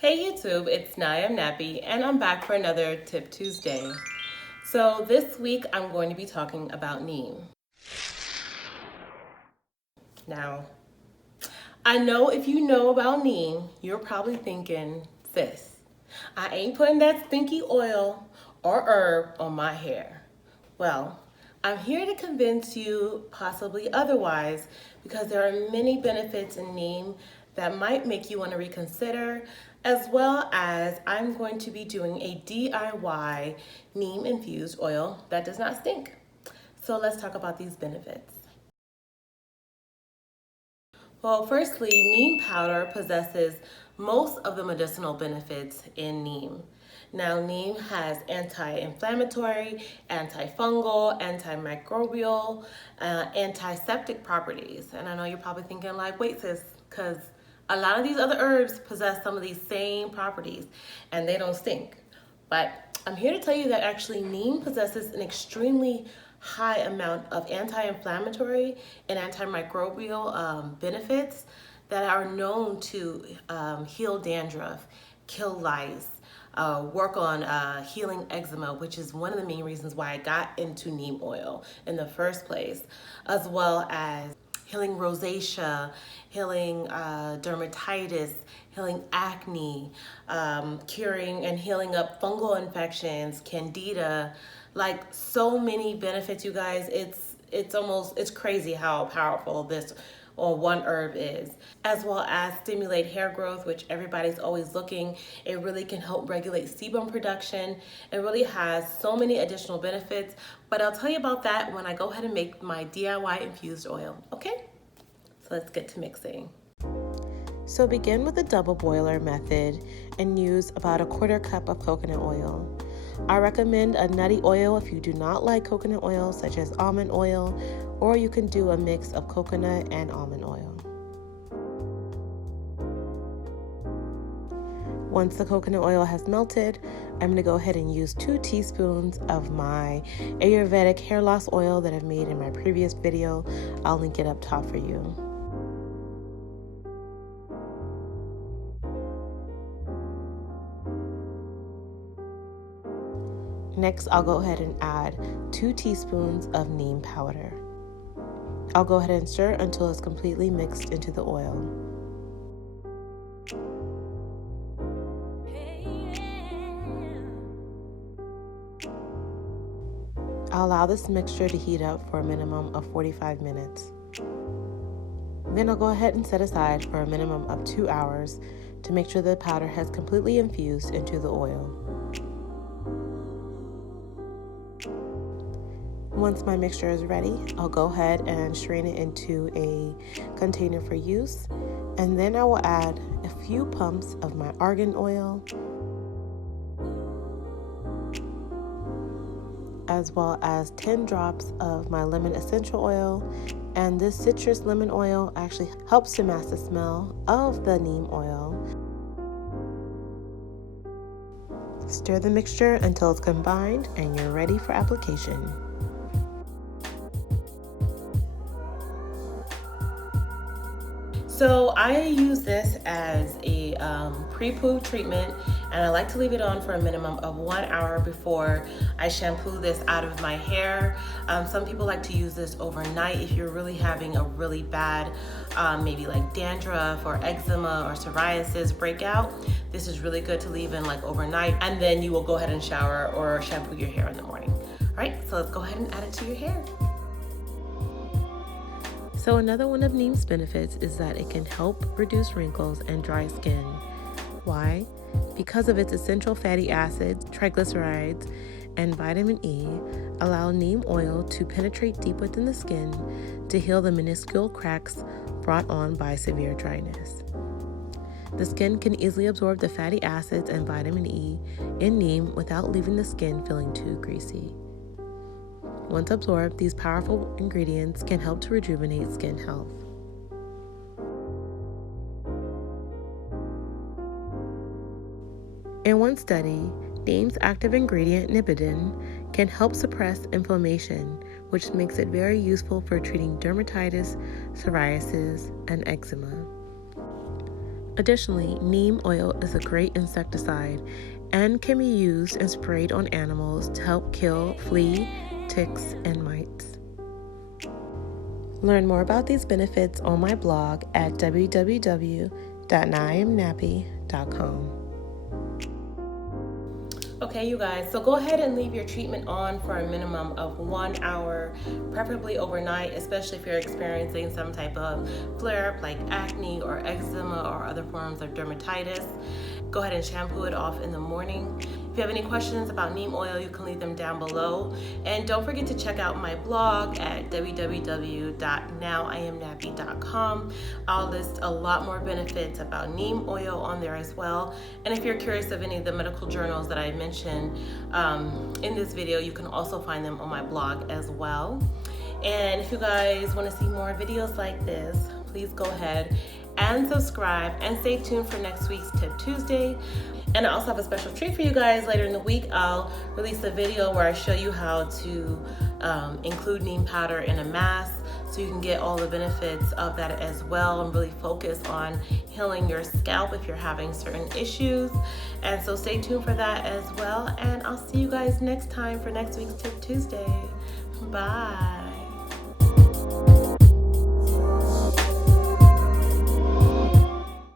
Hey YouTube, it's NowIAmNappy and I'm back for another Tip Tuesday. So this week I'm going to be talking about neem. Now, I know if you know about neem, you're probably thinking, sis, I ain't putting that stinky oil or herb on my hair. Well, I'm here to convince you possibly otherwise because there are many benefits in neem that might make you want to reconsider, as well as I'm going to be doing a DIY neem infused oil that does not stink. So let's talk about these benefits. Well, firstly, neem powder possesses most of the medicinal benefits in neem. Now, neem has anti-inflammatory, antifungal, antimicrobial, antiseptic properties. And I know you're probably thinking like, wait sis, because a lot of these other herbs possess some of these same properties and they don't stink. But I'm here to tell you that actually neem possesses an extremely high amount of anti-inflammatory and antimicrobial benefits that are known to heal dandruff, kill lice, work on healing eczema, which is one of the main reasons why I got into neem oil in the first place, as well as healing rosacea, healing dermatitis, healing acne, curing and healing up fungal infections, candida, like so many benefits, you guys. It's crazy how powerful this or one herb is, as well as stimulate hair growth, which everybody's always looking. It really can help regulate sebum production. It really has so many additional benefits, but I'll tell you about that when I go ahead and make my DIY infused oil, okay? So let's get to mixing. So begin with the double boiler method and use about 1/4 cup of coconut oil. I recommend a nutty oil if you do not like coconut oil, such as almond oil, or you can do a mix of coconut and almond oil. Once the coconut oil has melted, I'm going to go ahead and use 2 teaspoons of my Ayurvedic hair loss oil that I've made in my previous video. I'll link it up top for you. Next, I'll go ahead and add 2 teaspoons of neem powder. I'll go ahead and stir until it's completely mixed into the oil. I'll allow this mixture to heat up for a minimum of 45 minutes. Then I'll go ahead and set aside for a minimum of 2 hours to make sure the powder has completely infused into the oil. Once my mixture is ready, I'll go ahead and strain it into a container for use, and then I will add a few pumps of my argan oil, as well as 10 drops of my lemon essential oil. And this citrus lemon oil actually helps to mask the smell of the neem oil. Stir the mixture until it's combined and you're ready for application. So I use this as a pre-poo treatment, and I like to leave it on for a minimum of 1 hour before I shampoo this out of my hair. Some people like to use this overnight if you're really having a really bad, maybe like dandruff or eczema or psoriasis breakout. This is really good to leave in like overnight, and then you will go ahead and shower or shampoo your hair in the morning. All right, so let's go ahead and add it to your hair. So another one of neem's benefits is that it can help reduce wrinkles and dry skin. Why? Because of its essential fatty acids, triglycerides, and vitamin E allow neem oil to penetrate deep within the skin to heal the minuscule cracks brought on by severe dryness. The skin can easily absorb the fatty acids and vitamin E in neem without leaving the skin feeling too greasy. Once absorbed, these powerful ingredients can help to rejuvenate skin health. In one study, neem's active ingredient nibidin can help suppress inflammation, which makes it very useful for treating dermatitis, psoriasis, and eczema. Additionally, neem oil is a great insecticide and can be used and sprayed on animals to help kill fleas, ticks, and mites. Learn more about these benefits on my blog at www.NowIAmNappy.com. Okay, you guys, so go ahead and leave your treatment on for a minimum of 1 hour, preferably overnight, especially if you're experiencing some type of flare-up like acne or eczema or other forms of dermatitis. Go ahead and shampoo it off in the morning. If you have any questions about neem oil, you can leave them down below. And don't forget to check out my blog at www.NowIAmNappy.com. I'll list a lot more benefits about neem oil on there as well. And if you're curious of any of the medical journals that I mentioned in this video, you can also find them on my blog as well. And if you guys want to see more videos like this, please go ahead and subscribe and stay tuned for next week's Tip Tuesday. And I also have a special treat for you guys. Later in the week, I'll release a video where I show you how to include neem powder in a mask so you can get all the benefits of that as well and really focus on healing your scalp if you're having certain issues. And so stay tuned for that as well. And I'll see you guys next time for next week's Tip Tuesday. Bye.